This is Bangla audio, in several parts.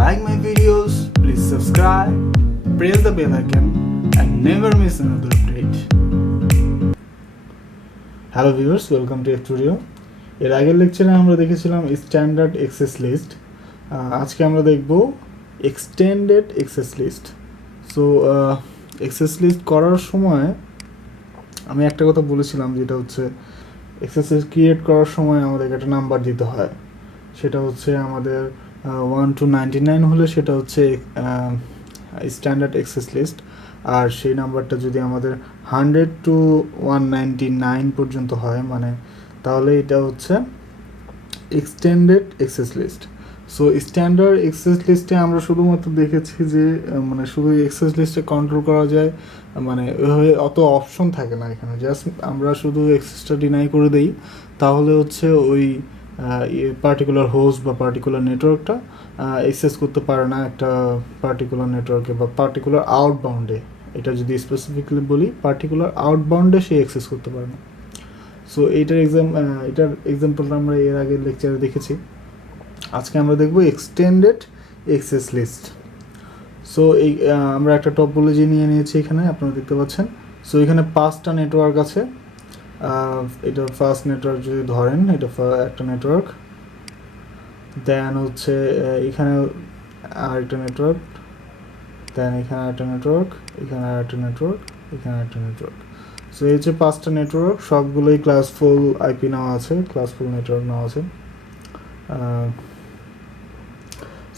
like my videos, please subscribe, press the bell icon and never miss another update. Hello viewers, welcome to F-Studio. এর আগের লেকচারে আমরা দেখেছিলাম স্ট্যান্ডার্ড এক্সেস লিস্ট। আজকে আমরা দেখব extended access list. So access list করার সময় আমি একটা কথা বলেছিলাম, যেটা হচ্ছে এক্সেস লিস্ট ক্রিয়েট করার সময় আমাদের একটা নাম্বার দিতে হয়। সেটা হচ্ছে আমাদের 1 to 99 হলে সেটা হচ্ছে স্ট্যান্ডার্ড এক্সেস লিস্ট, আর সেই নাম্বারটা যদি আমাদের 100 to 199 পর্যন্ত হয় মানে তাহলে এটা হচ্ছে extended access list. So standard access লিস্টে আমরা শুধুমাত্র দেখেছি যে মানে শুধু এক্সেস লিস্টে কন্ট্রোল করা যায়, মানে ওইভাবে অত অপশন থাকে না এখানে। জাস্ট আমরা শুধু এক্সেসটা ডিনাই করে দিই, তাহলে হচ্ছে ওই পার্টিকুলার হোস্ট বা পার্টিকুলার নেটওয়ার্কটা অ্যাক্সেস করতে পারে না একটা পার্টিকুলার নেটওয়ার্কে বা পার্টিকুলার আউটবাউন্ডে। এটা যদি স্পেসিফিকলি বলি, পার্টিকুলার আউটবাউন্ডে সে অ্যাক্সেস করতে পারে না। সো এটার এক্সাম্পলটা আমরা এর আগের লেকচারে দেখেছি। আজকে আমরা দেখব এক্সটেন্ডেড এক্সেস লিস্ট। সো এই আমরা একটা টপোলজি নিয়ে নিয়েছি এখানে, আপনারা দেখতে পাচ্ছেন। সো এখানে 5টা নেটওয়ার্ক আছে। এটা ফার্স্ট নেটওয়ার্ক যদি ধরেন, এটা একটা নেটওয়ার্ক, দেন হচ্ছে এখানে আরেকটা নেটওয়ার্ক, দেন এখানে আরেকটা নেটওয়ার্ক, এখানে আরেকটা নেটওয়ার্ক, এখানে আরেকটা নেটওয়ার্ক। সো এই হচ্ছে 5টা নেটওয়ার্ক, সবগুলোই ক্লাসফুল আইপি নেওয়া আছে, ক্লাসফুল নেটওয়ার্ক নেওয়া আছে।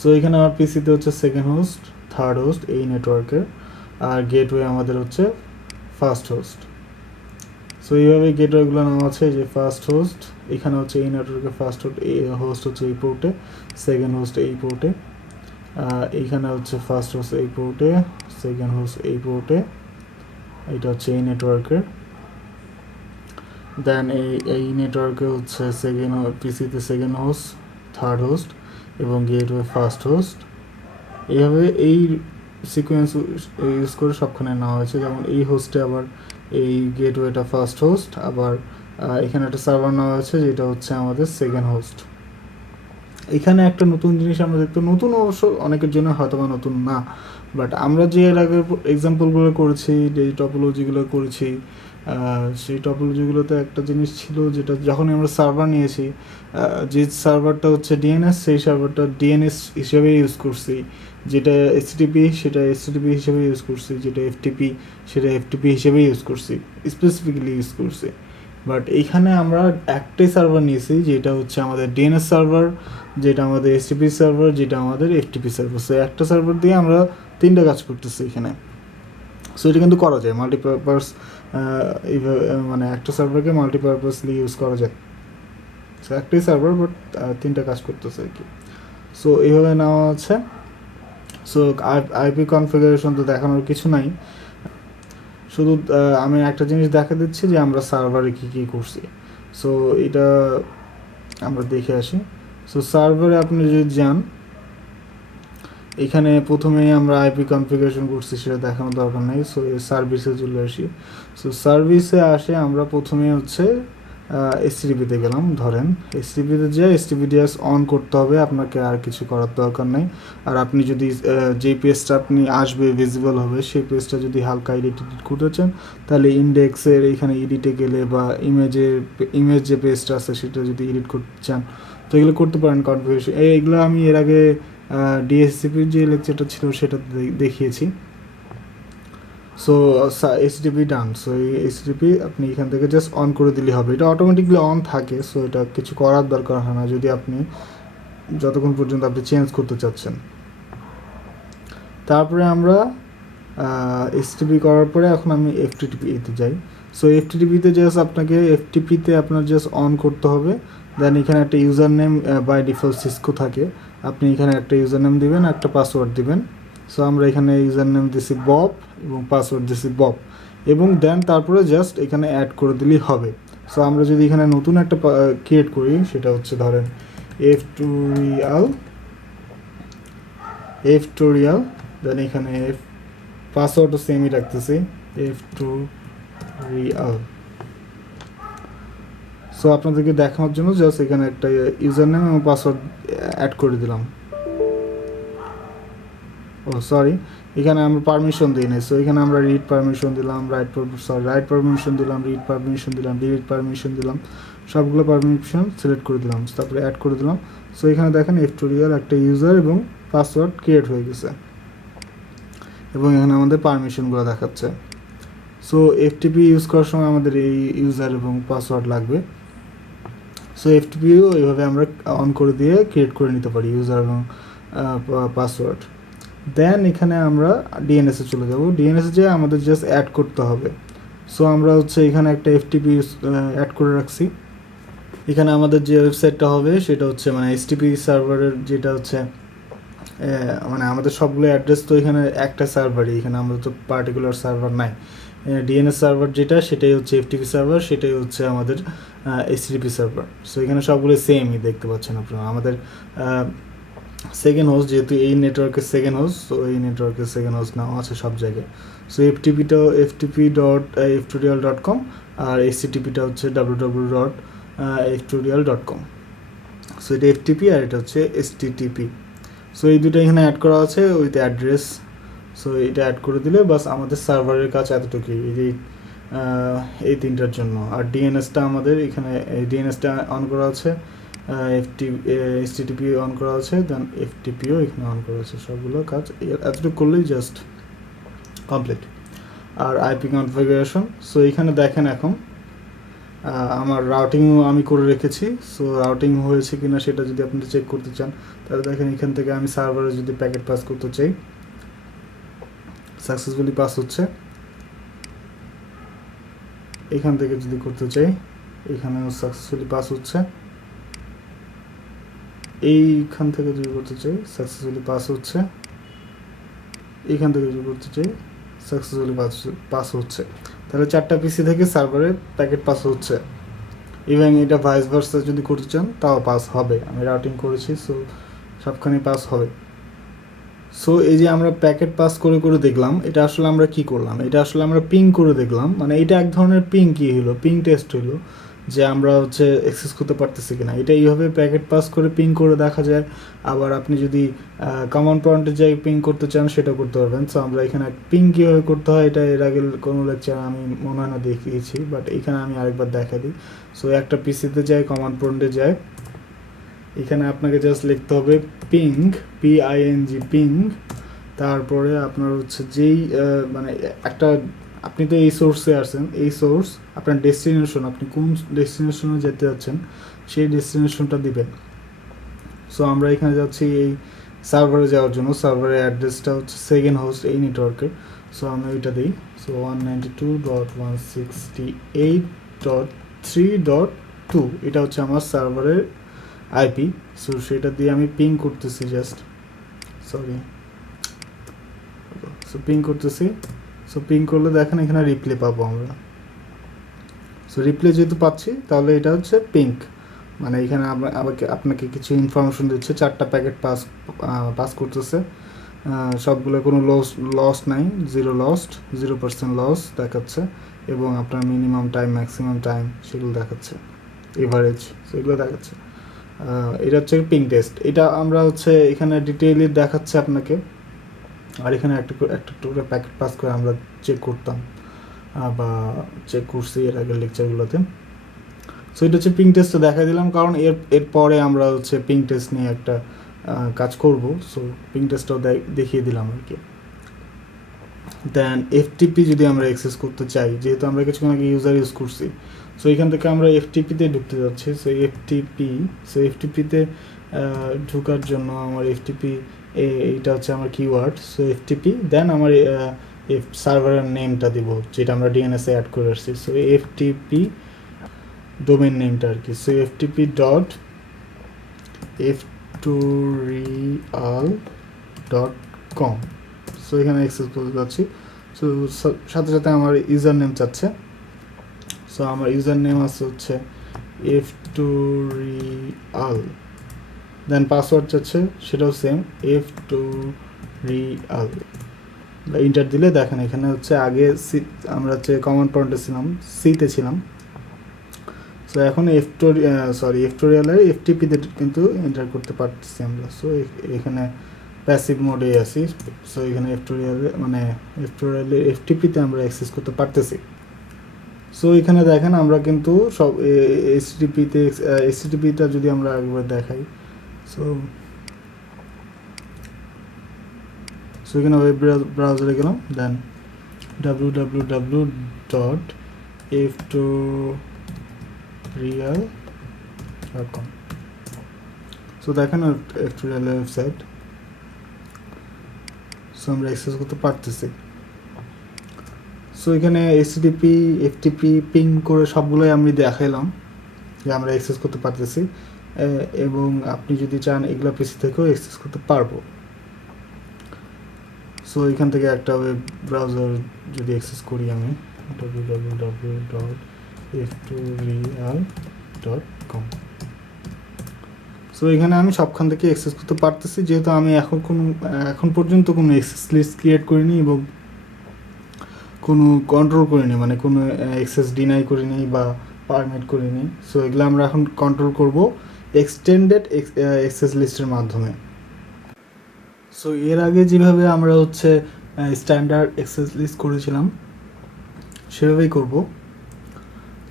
সো এখানে আমার পিসিতে হচ্ছে সেকেন্ড হোস্ট, থার্ড হোস্ট এই নেটওয়ার্কের, আর গেটওয়ে আমাদের হচ্ছে ফার্স্ট হোস্ট। সো এইভাবে গেটওয়েগুলো নেওয়া আছে, যে ফার্স্ট হোস্ট এখানে হচ্ছে এই নেটওয়ার্কের ফার্স্ট হোস্ট হচ্ছে এই পোর্টে, সেকেন্ড হোস্ট এই পোর্টে, এইখানে হচ্ছে ফার্স্ট হোস্ট এই পোর্টে, সেকেন্ড হোস্ট এই পোর্টে, এটা হচ্ছে এই নেটওয়ার্কের। দেন এই নেটওয়ার্কে হচ্ছে পিসিতে সেকেন্ড হোস্ট, থার্ড হোস্ট এবং গেটওয়ে ফার্স্ট হোস্ট। এইভাবে এই সিকোয়েন্স ইউজ করে সবখানে নেওয়া হয়েছে। যেমন এই হোস্টে আবার এই গেটওয়েটা ফার্স্ট হোস্ট, আবার এখানে একটা সার্ভার নেওয়া হয়েছে যেটা হচ্ছে আমাদের সেকেন্ড হোস্ট। এখানে একটা নতুন জিনিস আমরা দেখতে, নতুন অবশ্য অনেকের জন্য হয়তো বা নতুন না, বাট আমরা যে এর আগে এক্সাম্পলগুলো করেছি, যে টপোলজিগুলো করেছি, সেই টপোলজিগুলোতে একটা জিনিস ছিল, যেটা যখন আমরা সার্ভার নিয়েছি, যে সার্ভারটা হচ্ছে ডিএনএস, সেই সার্ভারটা ডিএনএস হিসেবে ইউজ করছি, যেটা এইচটিটিপি সেটা এইচটিটিপি হিসেবে ইউজ করছি, যেটা এফটিপি সেটা এফটিপি হিসেবে ইউজ করছি, স্পেসিফিক্যালি ইউজ করছি। বাট এইখানে আমরা একটাই সার্ভার নিয়েছি, যেটা হচ্ছে আমাদের ডিএনএস সার্ভার, যেটা আমাদের এইচটিপি সার্ভার, যেটা আমাদের এফটিপি সার্ভার। সো একটা সার্ভার দিয়ে আমরা 3টা কাজ করতেছি এখানে। সো এটা কিন্তু করা যায় মাল্টিপারপাস, মানে একটা সার্ভারকে মাল্টিপারপাসলি ইউজ করা যায়। সো একটাই সার্ভার বাট 3টা কাজ করতেছে আর কি। সো এইভাবে নেওয়া আছে। সো আইপি কনফিগারেশন তো দেখানোর কিছু নাই, শুধু আমি একটা জিনিস দেখা দিচ্ছি যে আমরা সার্ভারে কী কী করছি। সো এটা আমরা দেখে আসি। সো সার্ভারে আপনি যদি যান, এখানে প্রথমেই আমরা আইপি কনফিগারেশন করছি, সেটা দেখানোর দরকার নেই। সো সার্ভিসে চলে আসি। সো সার্ভিসে আসে আমরা প্রথমে হচ্ছে এসটিপিতে গেলাম। ধরেন এসটিপিতে যে এসটিপিডিএস অন করতে হবে, আপনাকে আর কিছু করার দরকার নেই। আর আপনি যদি যেই পেজটা আপনি আসবে ভিজিবল হবে, সেই পেজটা যদি হালকা এডিট করতে চান, তাহলে ইন্ডেক্সের এইখানে এডিটে গেলে, বা ইমেজ যে পেজটা আছে সেটা যদি এডিট করতে চান, তো এগুলো করতে পারেন কনফিগারেশন। এইগুলো আমি এর আগে ডিএসসিপির যে লেকচারটা ছিল সেটা দেখিয়েছি। সো এইচটিপি ডান। সো এই এইচটিপি আপনি এখান থেকে জাস্ট অন করে দিলে হবে, এটা অটোমেটিকলি অন থাকে। সো এটা কিছু করার দরকার হয় না, যদি আপনি যতক্ষণ পর্যন্ত আপনি চেঞ্জ করতে চাচ্ছেন। তারপরে আমরা এইচটিপি করার পরে এখন আমি এফটিপিতে যাই। সো এফটিপিতে জাস্ট আপনাকে আপনার জাস্ট অন করতে হবে। দেন এখানে একটা user name by default Cisco থাকে, আপনি এখানে একটা ইউজার নেম দিবেন, একটা পাসওয়ার্ড দিবেন। সো আমরা এখানে ইউজার নেম দিছি বব এবং পাসওয়ার্ড দিছি বব, এবং দেন তারপরে জাস্ট এখানে অ্যাড করে দিলেই হবে। সো আমরা যদি এখানে নতুন একটা ক্রিয়েট করি, সেটা হচ্ছে ধরেন এফটোরিয়াল, দেন এখানে পাসওয়ার্ডও সেমই রাখতেছি, এফটোরিয়াল। সো আপনাদেরকে দেখানোর জন্য জাস্ট এখানে একটা ইউজার নেম এবং পাসওয়ার্ড অ্যাড করে দিলাম। সরি, এখানে আমরা পারমিশন দিই নাই। সো এখানে আমরা রিড পারমিশন দিলাম, রাইট পারমিশন দিলাম, রিড পারমিশন দিলাম, ডিলিট পারমিশন দিলাম, সবগুলো পারমিশন সিলেক্ট করে দিলাম, তারপরে অ্যাড করে দিলাম। সো এখানে দেখেন এফটোরিয়াল একটা ইউজার এবং পাসওয়ার্ড ক্রিয়েট হয়ে গেছে এবং এখানে আমাদের পারমিশনগুলো দেখাচ্ছে। সো এফটিপি ইউজ করার সময় আমাদের এই ইউজার এবং পাসওয়ার্ড লাগবে। সো এফটিপিও এইভাবে আমরা অন করে দিয়ে ক্রিয়েট করে নিতে পারি ইউজার এবং পাসওয়ার্ড। দেন এখানে আমরা ডিএনএসে চলে যাব। ডিএনএসে যেয়ে আমাদের জাস্ট অ্যাড করতে হবে। সো আমরা হচ্ছে এখানে একটা এফটিপি অ্যাড করে রাখছি। এখানে আমাদের যে ওয়েবসাইটটা হবে সেটা হচ্ছে মানে এসটিপি সার্ভারের যেটা হচ্ছে মানে আমাদের সবগুলো অ্যাড্রেস তো এখানে একটা সার্ভারই, এখানে আমাদের তো পার্টিকুলার সার্ভার নাই। ডিএনএস সার্ভার যেটা সেটাই হচ্ছে এফটিপি সার্ভার, সেটাই হচ্ছে আমাদের এইচটিটিপি সার্ভার। সো এখানে সবগুলো সেমই দেখতে পাচ্ছেন আপনারা। আমাদের সেকেন্ড হোস্ট, যেহেতু এই নেটওয়ার্কের সেকেন্ড হোস্ট, তো এই নেটওয়ার্কের সেকেন্ড হোস্ট নাও আছে সব জায়গায়। সো এফটিপিটাও ftp.ftutorial.com আর এইচটিটিপিটা হচ্ছে www.ftutorial.com। সো এটা এফটিপি আর এটা হচ্ছে এসটিটিপি। সো এই দুটো এখানে অ্যাড করা আছে উইথ অ্যাড্রেস। সো এটা অ্যাড করে দিলে বাস আমাদের সার্ভারের কাজ এতটুকুই, এই তিনটার জন্য। আর ডিএনএসটা আমাদের এখানে ডিএনএসটা অন করা আছে, এইচটিটিপি অন করা আছে, দেন এফটিপিও এখানে অন করা আছে। সবগুলো কাজ এতটুকু করলেই জাস্ট কমপ্লিট। আর আইপি কনফিগারেশন, সো এখানে দেখেন এখন আমার রাউটিংও আমি করে রেখেছি। সো রাউটিং হয়েছে কিনা সেটা যদি আপনি চেক করতে চান তাহলে দেখেন এখান থেকে আমি সার্ভারে যদি প্যাকেট পাস করতে চাই, সাকসেসফুলি পাস হচ্ছে। এখান থেকে যদি করতে চাই এখানেও সাকসেসফুলি পাস হচ্ছে। এইখান থেকে যদি করতে চাই সাকসেসফুলি পাস হচ্ছে। এইখান থেকে যদি করতে চাই সাকসেসফুলি পাস হচ্ছে। তাহলে 4টা পিসি থেকে সার্ভারে প্যাকেট পাস হচ্ছে। ইভেন এটা ভাইস ভার্সা যদি করতে চান তাও পাস হবে। আমি রাউটিং করেছি, সো সবখানে পাস হবে। সো এই যে আমরা প্যাকেট পাস করে করে দেখলাম, এটা আসলে আমরা কি করলাম, এটা আসলে আমরা পিং করে দেখলাম। মানে এটা এক ধরনের পিং কি হলো, পিং টেস্ট হলো যে আমরা হচ্ছে অ্যাক্সেস করতে পারতেছি কিনা। এটা এইভাবে প্যাকেট পাস করে পিং করে দেখা যায়। আবার আপনি যদি কমান্ড প্রম্পটে যাই পিং করতে চান সেটা করতে পারবেন। সো আমরা এখানে পিং কীভাবে করতে হয় এটা এর আগে কোনো লেকচার আমি মনে হয় না দেখিয়েছি, বাট এখানে আমি আরেকবার দেখা দিই। সো একটা পিসিতে যাই, কমান্ড প্রম্পটে যাই, এখানে আপনাকে জাস্ট লিখতে হবে পিং, PING পিং। তারপরে আপনার হচ্ছে যেই মানে একটা, আপনি তো এই সোর্সে আসছেন, এই সোর্স আপনার ডেস্টিনেশন, আপনি কোন ডেস্টিনেশনে যেতে যাচ্ছেন সেই ডেস্টিনেশনটা দিবেন। সো আমরা এখানে যাচ্ছি এই সার্ভারে যাওয়ার জন্য। সার্ভারের অ্যাড্রেসটা হচ্ছে সেকেন্ড হোস্ট এই নেটওয়ার্কের। সো আমি ওইটা দিই। সো 192.168.3.2 এটা হচ্ছে আমার সার্ভারের আইপি। সো সেটা দিয়ে আমি পিং করতেছি জাস্ট, সরি। সো পিং করতেছি। সো পিং করলে দেখেন এখানে রিপ্লে পাবো আমরা। সো রিপ্লে যেহেতু পাচ্ছি তাহলে এটা হচ্ছে পিঙ্ক, মানে এখানে আপনাকে কিছু ইনফরমেশন দিচ্ছে। 4টা প্যাকেট পাস করতেছে, সবগুলো কোনো লস নাই, 0% লস দেখাচ্ছে, এবং আপনার মিনিমাম টাইম, ম্যাক্সিমাম টাইম সেগুলো দেখাচ্ছে, এভারেজ সেগুলো দেখাচ্ছে। এটা হচ্ছে পিং টেস্ট। এটা আমরা হচ্ছে এখানে ডিটেইলি দেখাচ্ছে আপনাকে। আর এখানে একটা করে প্যাকেট পাস করে আমরা চেক করতাম বা চেক করছি এর আগের লেকচারগুলোতে। সো এটা হচ্ছে পিং টেস্টটা দেখা দিলাম, কারণ এরপরে আমরা হচ্ছে পিং টেস্ট নিয়ে একটা কাজ করব। সো পিং টেস্টটাও দেখিয়ে দিলাম আর কি। দেন এফটিপি যদি আমরা অ্যাক্সেস করতে চাই, যেহেতু আমরা কিছুক্ষণ আগে ইউজার ইউজ করছি, সো এখান থেকে আমরা এফটিপিতে ঢুকতে যাচ্ছি। সো এফটিপিতে ঢোকার জন্য আমার এফটিপি এইটা হচ্ছে আমার কিওয়ার্ড। সো এফটিপি, দেন আমার সার্ভারের নেমটা দিব যেটা আমরা ডিএনএসে অ্যাড করে আসছি। সো এফটিপি ডোমেন নেমটা আর কি। So ftp.ftutorial.com। সো এখানে অ্যাক্সেস করতে যাচ্ছি। সো সাথে সাথে আমার ইউজার নেম চাচ্ছে। সো আমার ইউজার নেম আছে হচ্ছে ftutorial, দেন পাসওয়ার্ড চাচ্ছে, সেটাও সেম ftutorial। ইন্টার দিলে দেখেন এখানে হচ্ছে আগে আমরা হচ্ছে কমান্ড প্রম্পটে ছিলাম, সিতে ছিলাম। সো এখন এফটোরিয়ালের এফটিপিতে কিন্তু এন্টার করতে পারতেছি আমরা। সো এখানে প্যাসিভ মোডে আছি। সো এখানে এফটোরিয়ালে মানে এফটিপিতে আমরা অ্যাক্সেস করতে পারতেছি। সো এখানে দেখেন আমরা কিন্তু সব এইচটিটিপিটা যদি আমরা একবার দেখাই, সো এখানে ওয়েব ব্রাউজারে গেলাম, দেন www.ftorial.com। সো দেখেন এফটোরিয়াল ওয়েবসাইট। সো আমরা অ্যাক্সেস করতে পারতেছি। সো এখানে এইচটিটিপি, এফটিপি, পিং করে সবগুলোই আমি দেখাইলাম যে আমরা অ্যাক্সেস করতে পারতেছি, এবং আপনি যদি চান এগুলো পিসি থেকেও অ্যাক্সেস করতে পারবো। সো এখান থেকে একটা ওয়েব ব্রাউজার যদি অ্যাক্সেস করি আমি, www.ftorial.com। সো এখানে আমি সবখান থেকে অ্যাক্সেস করতে পারতেছি, যেহেতু আমি এখন পর্যন্ত কোনো অ্যাক্সেস লিস্ট ক্রিয়েট করিনি এবং কোনো কন্ট্রোল করিনি, মানে কোনো অ্যাক্সেস ডিনাই করিনি বা পারমিট করিনি। সো এগুলো আমরা এখন কন্ট্রোল করব এক্সটেন্ডেড অ্যাক্সেস লিস্টের মাধ্যমে। সো এর আগে যেভাবে আমরা স্ট্যান্ডার্ড অ্যাক্সেস লিস্ট করেছিলাম সেভাবেই করব।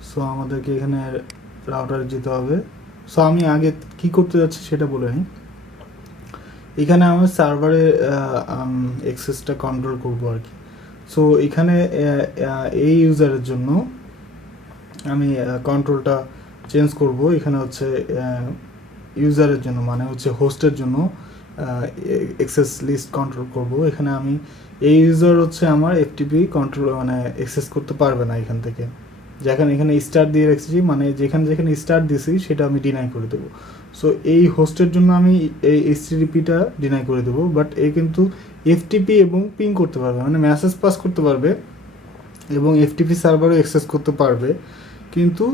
সো আমাদেরকে এখানে রাউটারে যেতে হবে। সো আমি আগে কি করতে যাচ্ছি সেটা বলে নিই। এখানে আমার সার্ভারে অ্যাক্সেসটা কন্ট্রোল করব আর কি। সো এখানে এই ইউজারের জন্য আমি কন্ট্রোলটা চেঞ্জ করব। এখানে ইউজারের জন্য মানে হোস্টের জন্য অ্যাক্সেস লিস্ট কন্ট্রোল করব। এখানে আমি এই ইউজার আমার এফটিপি কন্ট্রোল মানে অ্যাক্সেস করতে পারবে না এখান থেকে। এখানে স্টার দিয়ে রেখেছি, মানে যেখানে স্টার দিয়েছি সেটা আমি ডিনাই করে দেবো। সো এই হোস্টের জন্য আমি এই এইচটিটিপিটা ডিনাই করে দেবো, বাট কিন্তু এফটিপি এবং পিং করতে পারবে, মানে মেসেজ পাস করতে পারবে এবং এফটিপি সার্ভারও অ্যাক্সেস করতে পারবে, কিন্তু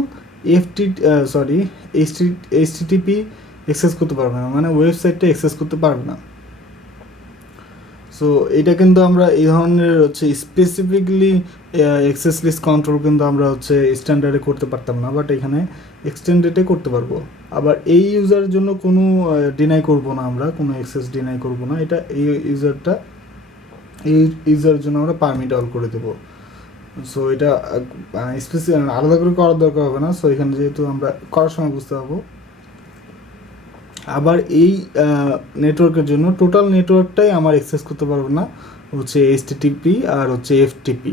এইচটিটিপি অ্যাক্সেস করতে পারবে না, মানে ওয়েবসাইটটা অ্যাক্সেস করতে পারবে না। সো এটা কিন্তু আমরা এই ধরনের স্পেসিফিকলি অ্যাক্সেস লিস্ট কন্ট্রোল কিন্তু আমরা স্ট্যান্ডার্ডে করতে পারতাম না, বাট এখানে এক্সটেন্ডেডে করতে পারবো। আবার এই ইউজারের জন্য কোনো ডিনাই করব না, আমরা কোনো অ্যাক্সেস ডিনাই করব না। এই ইউজারের জন্য আমরা পারমিট অল করে দেবো। সো এটা আলাদা করে করার দরকার হবে না। সো এখানে যেহেতু আমরা করার সময় বুঝতে পারবো। আবার এই নেটওয়ার্কের জন্য টোটাল নেটওয়ার্কটাই আমার অ্যাক্সেস করতে পারবে না, এইচটিটিপি আর এফটিপি,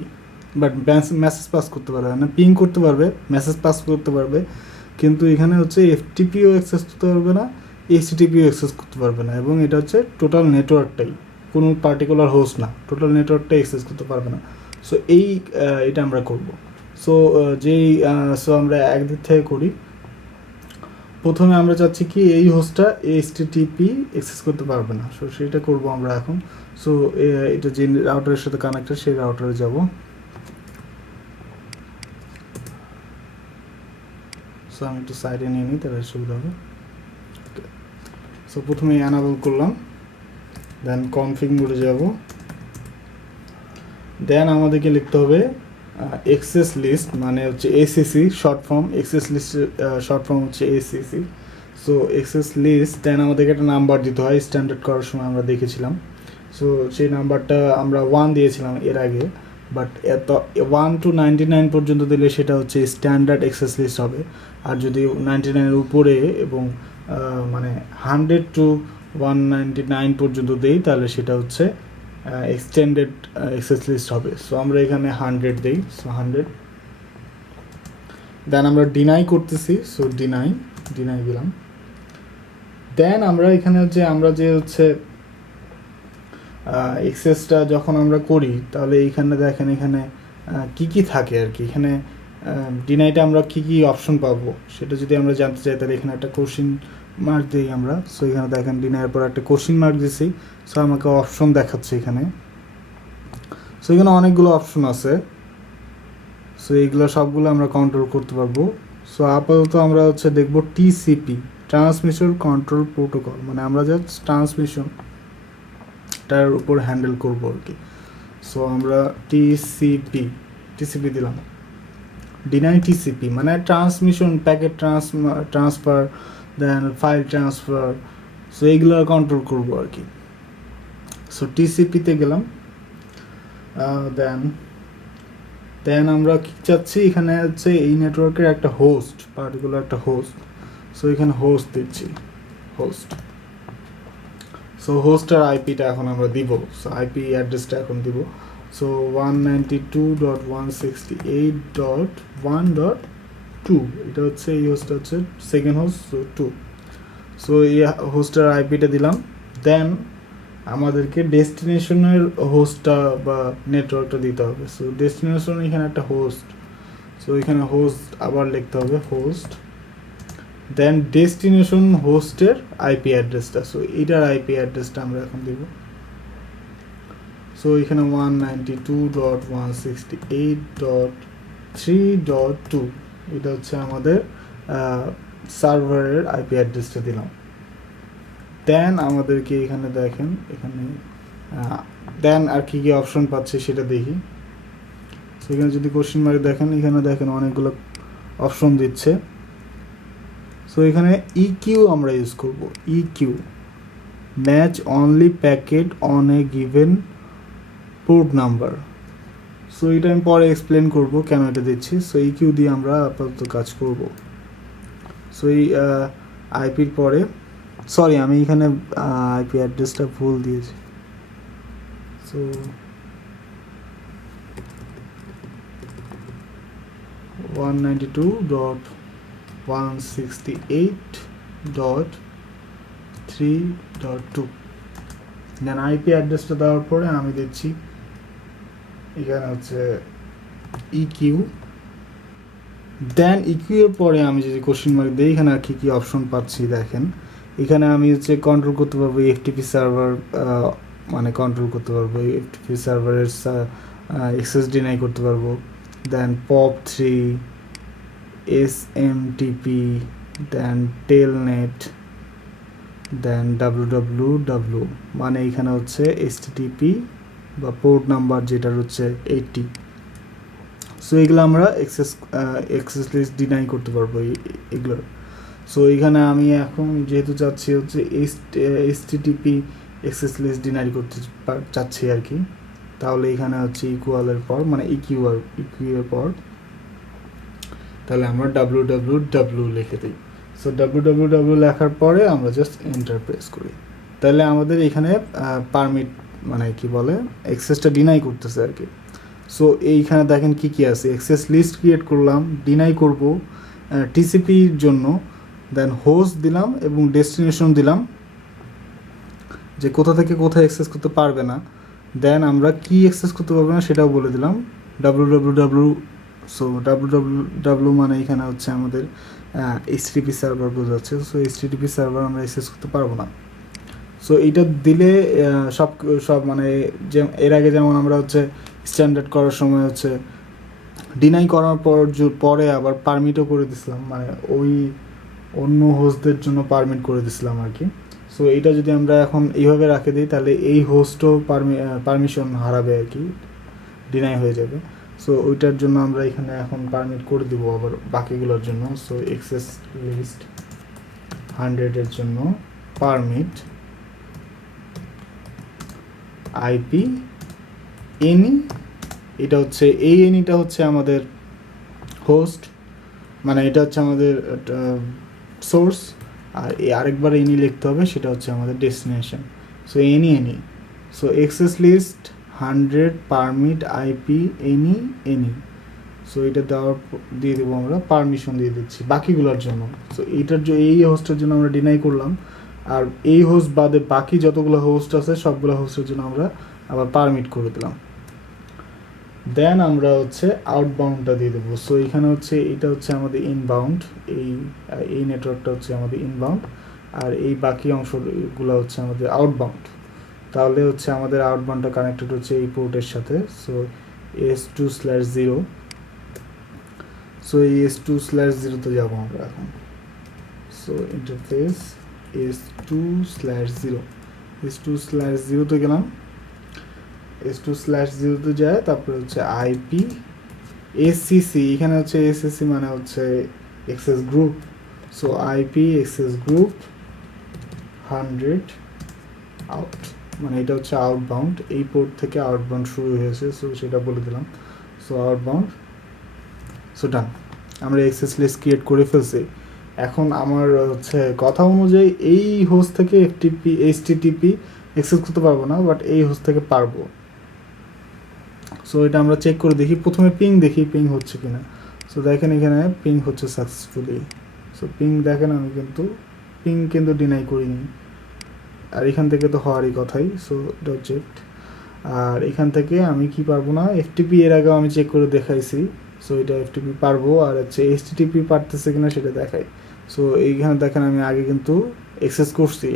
বাট মেসেজ পাস করতে পারবে না। পিং করতে পারবে, মেসেজ পাস করতে পারবে, কিন্তু এখানে এফটিপিও অ্যাক্সেস করতে পারবে না, এইচটিটিপিও অ্যাক্সেস করতে পারবে না। এবং এটা টোটাল নেটওয়ার্কটাই, কোনো পার্টিকুলার হোস্ট না, টোটাল নেটওয়ার্কটাই অ্যাক্সেস করতে পারবে না। সো এটা আমরা করব। সো আমরা একদিক থেকে করি। প্রথমে আমরা চাচ্ছি কি এই হোস্টটা এইচটিটিপি অ্যাক্সেস করতে পারবে না, সো সেটা করব আমরা এখন। সো এটা যে রাউটারের সাথে কানেক্টেড সেই রাউটারে যাব। সো আমি একটু সাইডে নিয়ে নিই, তাহলে সুবিধা হবে। সো প্রথমে অ্যানাবল করলাম, দেন কনফিগ মোডে যাব, দেন আমাদেরকে লিখতে হবে অ্যাক্সেস লিস্ট, মানে এসিসি শর্ট ফর্ম। অ্যাক্সেস লিস্টের short form ACC. So access list, then আমাদেরকে একটা নাম্বার দিতে হয়, স্ট্যান্ডার্ড করার সময় আমরা দেখেছিলাম। সো সেই নাম্বারটা আমরা 1 দিয়েছিলাম এর আগে, বাট 1 to 99 পর্যন্ত দিলে সেটা স্ট্যান্ডার্ড অ্যাক্সেস লিস্ট হবে। আর যদি 99-এর উপরে এবং মানে 100 to 199 পর্যন্ত দেই, তাহলে সেটা এক্সটেন্ডেড অ্যাক্সেস লিস্ট হবে। সো আমরা এখানে 100 দেই। সো 100, দেন আমরা ডিনাই করতেছি। সো ডিনাই দিলাম। দেন আমরা এখানে আমরা অ্যাক্সেসটা যখন আমরা করি, তাহলে এইখানে দেখেন এখানে কি থাকে আর কি। এখানে ডিনাইটা আমরা কি অপশন পাবো সেটা যদি আমরা জানতে চাই, তাহলে এখানে একটা কোশ্চিন মার্ক দিই আমরা। সো এখানে দেখেন ডিনাইয়ের পর একটা কোশ্চিন মার্ক দিছি। সো আমাকে অপশন দেখাচ্ছে এখানে। সো এখানে অনেকগুলো অপশন আছে। সো এইগুলো সবগুলো আমরা কন্ট্রোল করতে পারবো। সো আপাতত আমরা দেখবো টিসিপি, ট্রান্সমিশন কন্ট্রোল প্রোটোকল, মানে আমরা জাস্ট ট্রান্সমিশনটার উপর হ্যান্ডেল করবো আর কি। সো আমরা টিসিপি দিলাম। ডিনাই টিসিপি মানে transmission, packet transfer, then file transfer. So এইগুলো কন্ট্রোল করবো আর কি। সো টিসিপিতে গেলাম, দেন আমরা কি চাচ্ছি, এখানে হচ্ছে এই নেটওয়ার্কের একটা হোস্ট, পার্টিকুলার একটা হোস্ট। সো এখানে হোস্ট দিচ্ছি, হোস্ট। সো হোস্টের আইপিটা এখন আমরা দিব, সো আইপি অ্যাড্রেসটা এখন দিব। সো 192.168.1.2, এটা হচ্ছে এই হোস্টটা হচ্ছে সেকেন্ড হোস্ট, সো 2। সো এই হোস্টের আইপিটা দিলাম। দেন আমাদেরকে ডেস্টিনেশনের হোস্টটা বা নেটওয়ার্কটা দিতে হবে। সো ডেস্টিনেশন এখানে একটা হোস্ট, সো এখানে হোস্ট আবার লিখতে হবে হোস্ট। দেন ডেস্টিনেশন হোস্টের আইপি অ্যাড্রেসটা, সো এটার আইপি অ্যাড্রেসটা আমরা এখন দেব। সো এখানে 192.168.3.2, এটা হচ্ছে আমাদের সার্ভারের আইপি অ্যাড্রেসটা দিলাম। দেন আমাদেরকে এখানে দেখেন, এখানে দেন আর কি কি অপশন পাচ্ছে সেটা দেখি। সো এখানে যদি কোশ্চেন মার্ক দেখেন, এখানে দেখেন অনেকগুলো অপশন দিচ্ছে। সো এখানে ইকিউ আমরা ইউজ করব, EQ, match only packet on a given port number. So এটা আমি পরে এক্সপ্লেন করব কেন এটা দিচ্ছি। সো ইকিউ দিয়ে আমরা আপাতত কাজ করব। সো এই আইপির পরে, সরি আমি এখানে আইপি অ্যাড্রেসটা ভুল দিয়েছি। সো 192.168.3.2, দেন আইপি অ্যাড্রেসটা দেওয়ার পরে আমি দিচ্ছি এখানে হচ্ছে ইকিউ। দেন ইকিউ এর পরে আমি যদি কোশ্চেন মার্ক দিই, এখানে আর কি অপশন পাচ্ছি দেখেন। এখানে আমি হচ্ছে কন্ট্রোল করতে পারবো এফটিপি সার্ভার, মানে কন্ট্রোল করতে পারবো এফটিপি সার্ভারের অ্যাক্সেস ডিনাই করতে পারবো। দেন POP3, SMTP, দেন টেলনেট, দেন www, মানে এখানে হচ্ছে HTTP বা পোর্ট নাম্বার যেটা হচ্ছে 80। সো এগুলো আমরা অ্যাক্সেস লিস্ট ডিনাই করতে পারবো এগুলোর। সো এখানে আমি এখন যেহেতু চাচ্ছি হচ্ছে HTTP অ্যাক্সেস লিস্ট ডিনাই করতে চাচ্ছি আর কি, তাহলে এখানে হচ্ছে ইকুয়ালের পর, মানে ইকিউ এর পর তাহলে আমরা www লিখে দিই। সো www লেখার পরে আমরা জাস্ট এন্টার প্রেস করি, তাহলে আমাদের এখানে পারমিট, মানে কি বলে, অ্যাক্সেসটা ডিনাই করতেছে আর কি। সো এইখানে দেখেন কি কি আছে, অ্যাক্সেস লিস্ট ক্রিয়েট করলাম, ডিনাই করব টিসিপির জন্য, দেন হোস্ট দিলাম এবং ডেস্টিনেশন দিলাম যে কোথা থেকে কোথায় অ্যাক্সেস করতে পারবে না। দেন আমরা কি অ্যাক্সেস করতে পারবে না সেটাও বলে দিলাম, www। সো www মানে এখানে হচ্ছে আমাদের HTTP সার্ভার বোঝাচ্ছে। সো HTTP সার্ভার আমরা অ্যাক্সেস করতে পারবো না। সো এইটা দিলে সব মানে যে এর আগে যেমন আমরা হচ্ছে স্ট্যান্ডার্ড করার সময় হচ্ছে ডিনাই করার পরে আবার পারমিটও করে দিছিলাম, মানে ওই অন্য হোস্টদের জন্য পারমিট করে দিছিলাম আর কি। সো এইটা যদি আমরা এখন এইভাবে রাখে দিই, তাহলে এই হোস্টও পারমিশন হারাবে আর কি, ডিনাই হয়ে যাবে। সো ওইটার জন্য আমরা এখানে এখন পারমিট করে দিব আবার বাকিগুলোর জন্য। সো অ্যাক্সেস লিস্ট 100-এর জন্য পারমিট আইপি এনি, এটা হচ্ছে এই এনিটা হচ্ছে আমাদের হোস্ট, মানে এটা হচ্ছে আমাদের সোর্স, আর এই আরেকবার এনি লিখতে হবে, সেটা হচ্ছে আমাদের destination. So any, so access list 100 permit IP any. So এটা দিয়ে দেবো, আমরা পারমিশন দিয়ে দিচ্ছি বাকিগুলোর জন্য। সো এই হোস্টের জন্য আমরা ডিনাই করলাম, আর এই হোস্ট বাদে বাকি যতগুলো হোস্ট আছে সবগুলো হোস্টের জন্য আমরা আবার পারমিট করে দিলাম। দেন আমরা হচ্ছে আউটবাউন্ডটা দিয়ে দেবো। সো এখানে হচ্ছে এটা হচ্ছে আমাদের ইনবাউন্ড, এই নেটওয়ার্কটা হচ্ছে আমাদের ইনবাউন্ড, আর এই বাকি অংশগুলো হচ্ছে আমাদের আউটবাউন্ড। তাহলে হচ্ছে আমাদের আউটবাউন্ডটা কানেক্টেড হচ্ছে এই পোর্টের সাথে। সো S2/0, সো এই S2/0-তে যাবো আমরা এখন। সো ইন্টারফেস S2/0তে গেলাম। S2/0-তে যায়, তারপরে হচ্ছে আইপি এসসিসি, এখানে হচ্ছে এসসিসি মানে হচ্ছে access group. So IP access group 100 out, মানে এটা হচ্ছে আউটবাউন্ড, এই পোর্ট থেকে আউটবাউন্ড শুরু হয়েছে, সো সেটা বলে দিলাম। সো আউটবাউন্ড, সো ডান, আমরা এক্সেস লিস্ট ক্রিয়েট করে ফেলছি। এখন আমার হচ্ছে কথা অনুযায়ী এই হোস্ট থেকে এফটিপি এইচটিটিপি অ্যাক্সেস করতে পারবো না, বাট এই হোস্ট থেকে পারবো। সো এটা আমরা চেক করে দেখি, প্রথমে পিং দেখি পিং হচ্ছে কিনা। সো দেখেন এখানে পিং হচ্ছে সাকসেসফুলি। সো পিং দেখেন, আমি কিন্তু পিং কিন্তু ডিনাই করিনি, আর এখান থেকে তো হওয়ারই কথাই। সো এটা চেকড। আর এখান থেকে আমি কি পারবো না, এফটিপি এর আগেও আমি চেক করে দেখাইছি। সো এটা এফটিপি পারবো, আর হচ্ছে এইচটিটিপি পারতেছে কিনা সেটা দেখাই। সো এইখানে দেখেন আমি আগে কিন্তু অ্যাক্সেস করছি।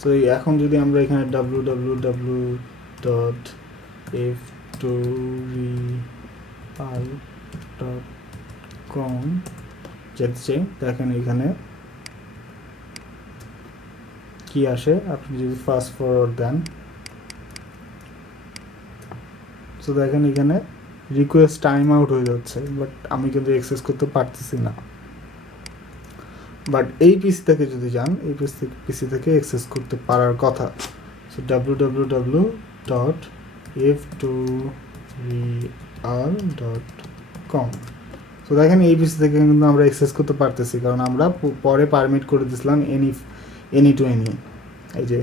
সো এখন যদি আমরা এখানে www.f2real.com যেতে চাই, দেখেন এখানে কি আসে। আপনি যদি ফাস্ট ফরওয়ার্ড দেন, সো দেখেন এখানে রিকোয়েস্ট টাইম আউট হয়ে যাচ্ছে, বাট আমি কিন্তু অ্যাক্সেস করতে পারতেছি না। বাট এই পিসি থেকে যদি যান, এই পিসি থেকে অ্যাক্সেস করতে পারার কথা। So www.f2real.com। সো দেখেন এই পিসি থেকে কিন্তু আমরা অ্যাক্সেস করতে পারতেছি, কারণ আমরা পরে পারমিট করে দিয়েছিলাম এনি টু এনি। এই যে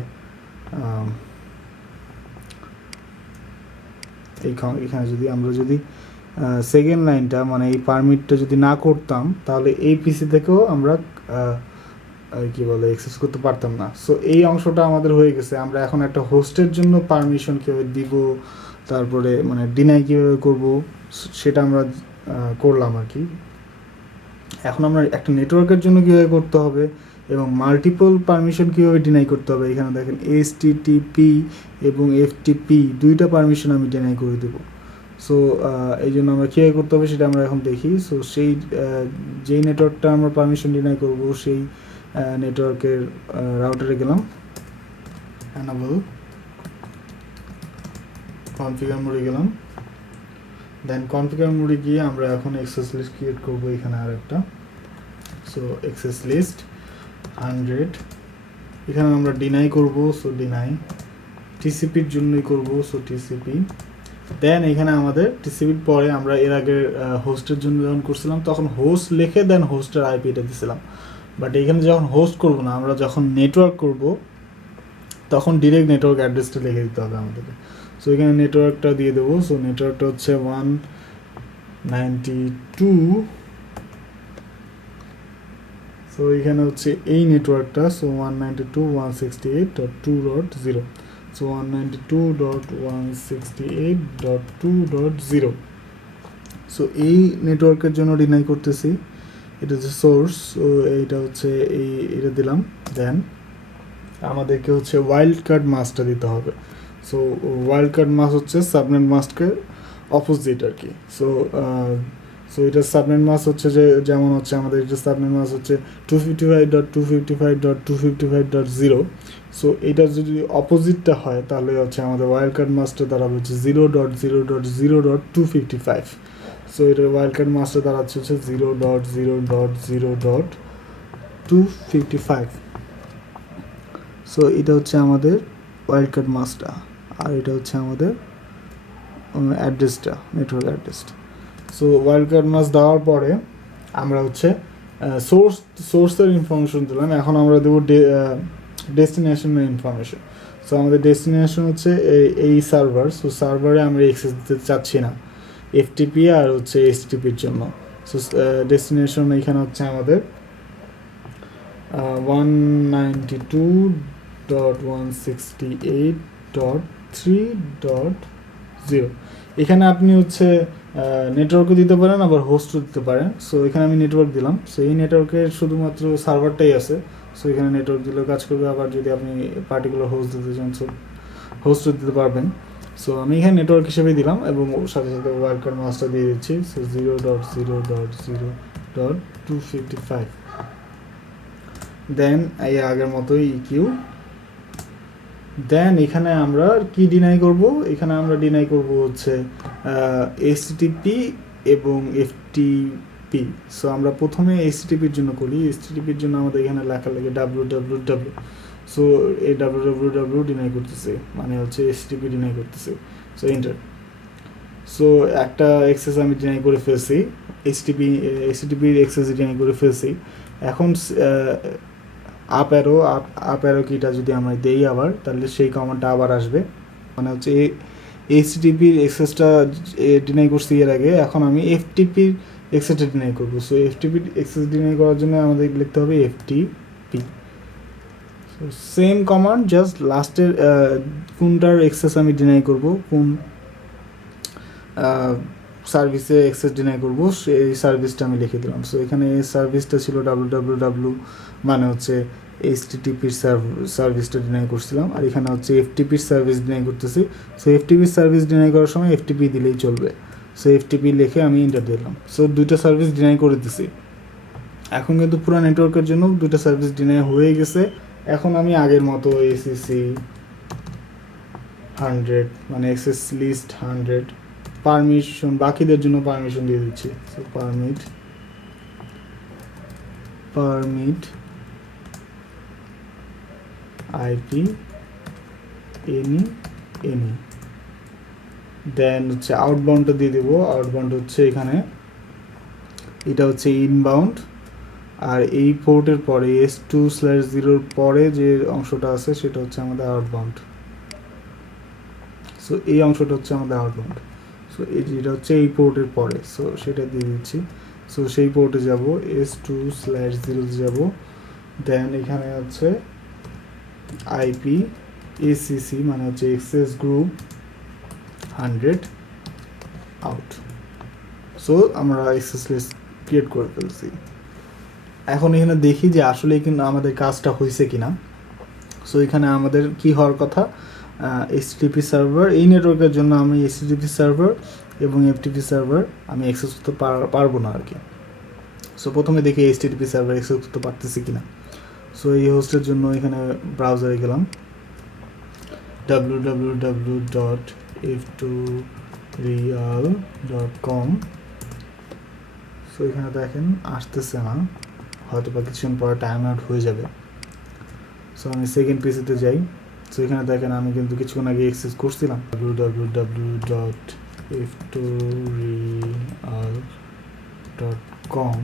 এখানে যদি আমরা সেকেন্ড লাইনটা মানে এই পারমিটটা যদি না করতাম, তাহলে এই পিসি থেকেও আমরা কি বলে অ্যাক্সেস করতে পারতাম না। সো এই অংশটা আমাদের হয়ে গেছে। আমরা এখন একটা হোস্টের জন্য পারমিশন কীভাবে দিব, তারপরে মানে ডিনাই কীভাবে করব, সেটা আমরা করলাম আর কি। এখন আমরা একটা নেটওয়ার্কের জন্য কীভাবে করতে হবে এবং মাল্টিপল পারমিশন কীভাবে ডিনাই করতে হবে, এখানে দেখেন এইচটিটিপি এবং এফটিপি দুইটা পারমিশন আমি ডিনাই করে দেবো। সো এই জন্য আমরা কীভাবে করতে হবে সেটা আমরা এখন দেখি। সো সেই যেই নেটওয়ার্কটা আমরা পারমিশন ডিনাই করব, সেই নেটওয়ার্কের রাউটারে গেলাম, অ্যানাবল কনফিগার মোডে গেলাম। দেন কনফিগার মোডে গিয়ে আমরা এখন অ্যাক্সেস লিস্ট ক্রিয়েট করবো এখানে আর একটা। সো অ্যাক্সেস লিস্ট 100, এখানে আমরা ডিনাই করব। সো ডিনাই টিসিপির জন্যই করব। So TCP. দেন এখানে আমাদের টিসিপির পরে আমরা এর আগের হোস্টের জন্য যখন করছিলাম, তখন হোস্ট লিখে দেন হোস্টের আইপিটা দিছিলাম। বাট এখানে যখন হোস্ট করব না, আমরা যখন নেটওয়ার্ক করব, তখন ডিরেক্ট নেটওয়ার্ক অ্যাড্রেসটা লিখে দিতে হবে আমাদেরকে। সো এখানে নেটওয়ার্কটা দিয়ে দেবো। সো নেটওয়ার্কটা হচ্ছে 192। সো এখানে হচ্ছে এই নেটওয়ার্কটা। সো 192.168.2.0। সো 192.168.2.0। সো এই নেটওয়ার্কের জন্য ডিনাই করতেছি। এটা হচ্ছে সোর্স। সো এইটা হচ্ছে এটা দিলাম। দেন আমাদেরকে হচ্ছে ওয়াইল্ড কার্ড মাসটা দিতে হবে। সো ওয়াইল্ড কার্ড মাস হচ্ছে সাবনেট মাস্ককে অপোজিট আর কি। সো এটার সাবনেট মাস হচ্ছে যেমন হচ্ছে আমাদের এটা সাবনেট মাস হচ্ছে 255.255.255.0। সো এটা যদি অপোজিটটা হয়, তাহলে হচ্ছে আমাদের ওয়াইল্ড কার্ড মাসটা দাঁড়াবে হচ্ছে 0.0.0.255। সো এটার ওয়াইল্ড কার্ড মাসটা দাঁড়াচ্ছে হচ্ছে 0.0.0.255। সো এটা হচ্ছে আমাদের ওয়াইল্ড কার্ড মাসটা, আর এটা হচ্ছে আমাদের অ্যাড্রেসটা, নেটওয়ার্ক অ্যাড্রেসটা। সো ওয়াইল্ড কার্ড মাস দেওয়ার পরে আমরা হচ্ছে সোর্সের ইনফরমেশন দিলাম। এখন আমরা দেবো ডেস্টিনেশনের ইনফরমেশন। সো আমাদের ডেস্টিনেশন হচ্ছে এই সার্ভার। সো সার্ভারে আমরা অ্যাক্সেস দিতে চাচ্ছি না এফটিপি আর হচ্ছে এইচটিপির জন্য। সো ডেস্টিনেশন এখানে হচ্ছে আমাদের 192.168.3.0। এখানে আপনি হচ্ছে নেটওয়ার্কও দিতে পারেন, আবার হোস্টও দিতে পারেন। সো এখানে আমি নেটওয়ার্ক দিলাম। সো এই নেটওয়ার্কের শুধুমাত্র সার্ভারটাই আছে। সো এখানে নেটওয়ার্ক দিলেও কাজ করবে, আবার যদি আপনি পার্টিকুলার হোস্ট দিতে চান, সো হোস্টও দিতে পারবেন। সো আমি এখানে নেটওয়ার্ক হিসেবে দিলাম এবং ওর সাথে সাথে ওয়াইল্ড কার্ড মাসটা দিয়ে দিচ্ছি। সো 0.0.0.255। দেন এই আগের মতোই ইকিউ। দেন এখানে আমরা কি ডিনাই করব, এখানে আমরা ডিনাই করব হচ্ছে এইচটিটিপি এবং পি। সো আমরা প্রথমে এইচটিটিপির জন্য করি। এইচটিটিপির জন্য আমাদের এখানে লেখা লাগে www। সো এই www ডিনাই করতেছে, মানে হচ্ছে এইচটিটিপি ডিনাই করতেছে। So enter. সো একটা এক্সেস আমি ডিনাই করে ফেলছি, এইচটিটিপির এক্সেস ডিনাই করে ফেলছি। এখন আপ অ্যারো কিটা যদি আমরা দেই আবার, তাহলে সেই কমান্ডটা আবার আসবে, মানে হচ্ছে এইচটিটিপির এক্সেসটা ডিনাই করছি এর আগে, এখন আমি এফটিপির এক্সেসটা ডিনাই করবো। সো এফটিপির এক্সেস ডিনাই করার জন্য আমাদের লিখতে হবে FTP. So same command, just লাস্টের কোনটার এক্সেস আমি ডিনাই করব, কোন সার্ভিসে অ্যাক্সেস ডিনাই করবো সেই সার্ভিসটা আমি লিখে দিলাম। সো এখানে এই সার্ভিসটা ছিল www, মানে হচ্ছে এইচটিটিপির সার্ভিসটা ডিনাই করছিলাম, আর এখানে হচ্ছে এফটিপির সার্ভিস ডিনাই করতেছি। সো এফটিপির সার্ভিস ডিনাই করার সময় এফটিপি দিলেই চলবে। সো এফটিপি লিখে আমি এন্টার দিলাম। সো দুইটা সার্ভিস ডিনাই করে দিছি। এখন কিন্তু পুরো নেটওয়ার্কের জন্য দুইটা সার্ভিস ডিনাই হয়ে গেছে। এখন আমি আগের মতো এসিসি 100, মানে অ্যাক্সেস লিস্ট 100, পারমিশন বাকিদের জন্য পারমিশন দিয়ে দিচ্ছি। সো পারমিট আইপি এনি দেন হচ্ছে আউটবাউন্ডটা দিয়ে দেবো। আউটবাউন্ড হচ্ছে এখানে, এটা হচ্ছে ইনবাউন্ড, আর এই পোর্টের পরে S2/0 পরে যে অংশটা আছে সেটা হচ্ছে আমাদের আউটবাউন্ড। সো এই অংশটা হচ্ছে আমাদের আউটবাউন্ড। সো এটা হচ্ছে এই পোর্টের পরে, সো সেটা দিয়ে দিচ্ছি। সো সেই পোর্টে যাব, S2/0 যাব, দেন এখানে হচ্ছে আইপি এসিসি, মানে হচ্ছে এক্সেস গ্রুপ 100 আউট। সো আমরা এক্সেস লিস্ট ক্রিয়েট করে ফেলছি। এখন এখানে দেখি যে আসলে কিন্তু আমাদের কাজটা হয়েছে কিনা। সো এখানে আমাদের কি হওয়ার কথা, এইচটিটিপি সার্ভার, এই নেটওয়ার্কের জন্য আমি এইচটিটিপি সার্ভার এবং এফটিপি সার্ভার আমি অ্যাক্সেস করতে পারবো না আর কি। সো প্রথমে দেখি এইচটিটিপি সার্ভার অ্যাক্সেস করতে পারতেছি কিনা। সো এই হোস্টের জন্য এখানে ব্রাউজারে গেলাম, www.f2real.com। সো এখানে দেখেন আসতেছে না, হয়তো বা কিছুক্ষণ পরে টাইম আউট হয়ে যাবে। সো আমি সেকেন্ড পিসিতে যাই। সো এখানে দেখেন আমি কিন্তু কিছুক্ষণ আগে অ্যাক্সেস করছিলাম www.f2real.com।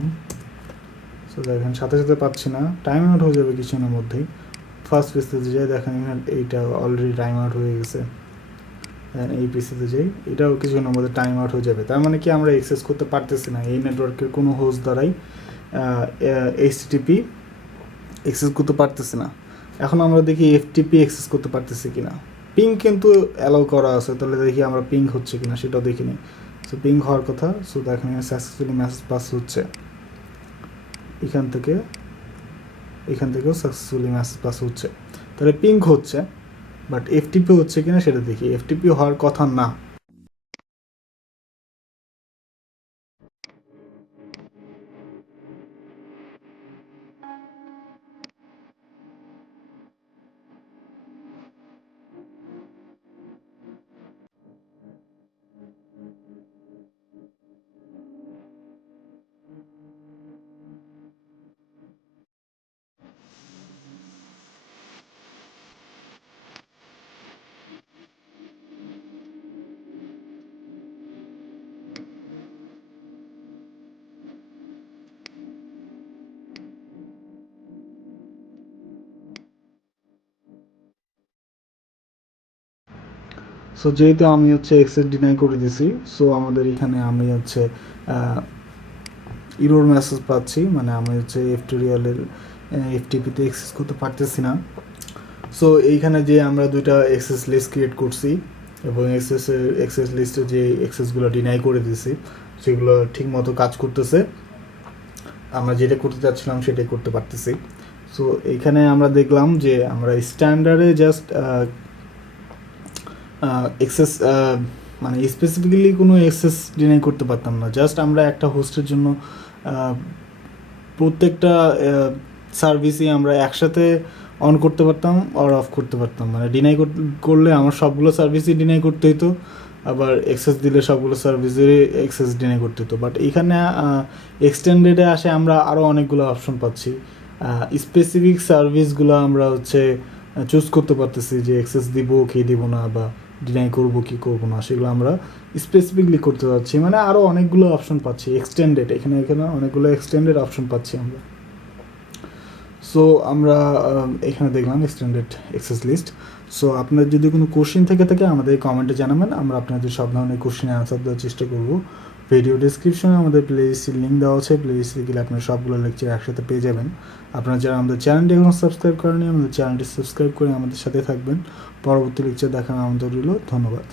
সো দেখেন সাথে সাথে পাচ্ছি না, টাইম আউট হয়ে যাবে কিছুক্ষণের মধ্যেই। ফার্স্ট পিসিতে যাই, দেখেন এখানে এইটা অলরেডি টাইম আউট হয়ে গেছে। দেন এই পিসিতে যাই, এটাও কিছুক্ষণের মধ্যে টাইম আউট হয়ে যাবে। তার মানে কি আমরা অ্যাক্সেস করতে পারতেছি না, এই নেটওয়ার্কের কোনো হোস্ট দ্বারাই এইচটিটিপি অ্যাক্সেস করতে পারতেছি না। এখন আমরা দেখি এফটিপি অ্যাক্সেস করতে পারতেছি কিনা। পিং কিন্তু অ্যালাউ করা আছে, তাহলে দেখি আমরা পিং হচ্ছে কিনা সেটাও দেখিনি। সো পিং হওয়ার কথা। সো দেখেন সাকসেসফুলি মেসেজ পাস হচ্ছে, এখান থেকেও সাকসেসফুলি মেসেজ পাস হচ্ছে, তাহলে পিং হচ্ছে। বাট এফটিপি হচ্ছে কিনা সেটা দেখি। এফটিপি হওয়ার কথা না। সো যেহেতু আমি হচ্ছে এক্সেস ডিনাই করে দিছি, সো আমাদের এখানে আমি হচ্ছে ইরোর মেসেজ পাচ্ছি, মানে আমি হচ্ছে এফটিরিয়ালের এফটিপিতে অ্যাক্সেস করতে পারতেছি না। সো এইখানে যে আমরা দুইটা অ্যাক্সেস লিস্ট ক্রিয়েট করছি এবং অ্যাক্সেস লিস্টে যে অ্যাক্সেসগুলো ডিনাই করে দিয়েছি সেগুলো ঠিক মতো কাজ করতেছে, আমরা যেটা করতে চাচ্ছিলাম সেটাই করতে পারতেছি। সো এইখানে আমরা দেখলাম যে আমরা স্ট্যান্ডার্ডে জাস্ট অ্যাক্সেস মানে স্পেসিফিক্যালি কোনো অ্যাক্সেস ডিনাই করতে পারতাম না। জাস্ট আমরা একটা হোস্টের জন্য প্রত্যেকটা সার্ভিসই আমরা একসাথে অন করতে পারতাম আর অফ করতে পারতাম। মানে ডিনাই করলে আমার সবগুলো সার্ভিসই ডিনাই করতে হতো, আবার অ্যাক্সেস দিলে সবগুলো সার্ভিসেরই অ্যাক্সেস ডিনে করতে হতো। বাট এখানে এক্সটেন্ডেডে আসে আমরা আরও অনেকগুলো অপশন পাচ্ছি। স্পেসিফিক সার্ভিসগুলো আমরা হচ্ছে চুজ করতে পারতেছি যে অ্যাক্সেস দিব কি দিব না, বা ডিনাই করবো কি করবো না, সেগুলো আমরা স্পেসিফিকলি করতে পারছি। মানে আরও অনেকগুলো অপশন পাচ্ছি এক্সটেন্ডেড, এখানে অনেকগুলো এক্সটেন্ডেড অপশন পাচ্ছি আমরা। সো আমরা এখানে দেখলাম এক্সটেন্ডেড অ্যাক্সেস লিস্ট। সো আপনার যদি কোনো কোশ্চেন থেকে থাকে আমাদের কমেন্টে জানাবেন, আমরা আপনাদের সব ধরনের কোশ্চেনের আনসার দেওয়ার চেষ্টা করব। ভিডিও ডিসক্রিপশনে আমাদের প্লেলিস্টের লিঙ্ক দেওয়া আছে, প্লেলিস্টে গেলে আপনার সবগুলো লেকচার একসাথে পেয়ে যাবেন। আপনারা যারা আমাদের চ্যানেলটি এখনও সাবস্ক্রাইব করেনি, আমাদের চ্যানেলটি সাবস্ক্রাইব করে আমাদের সাথে থাকবেন। পরবর্তী লেকচার দেখার আমাদের রইল। ধন্যবাদ।